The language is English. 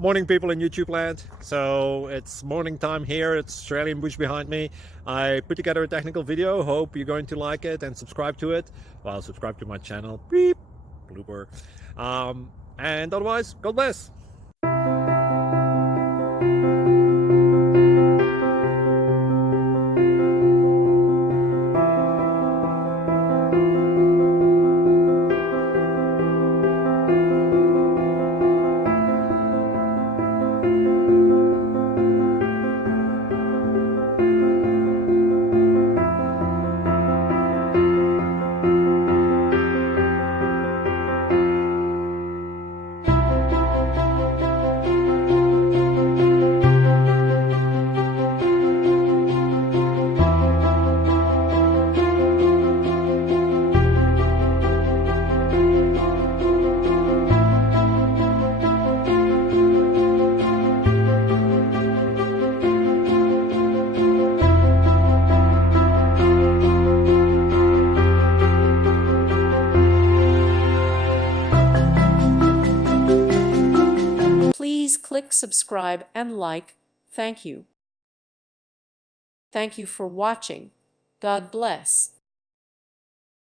Morning, people in YouTube land. So it's morning time here. It's Australian bush behind me. I put together a technical video. Hope you're going to like it and subscribe to it. Well, subscribe to my channel. Beep, blooper. And otherwise, God bless. Please click subscribe and like. Thank you. Thank you for watching. God bless.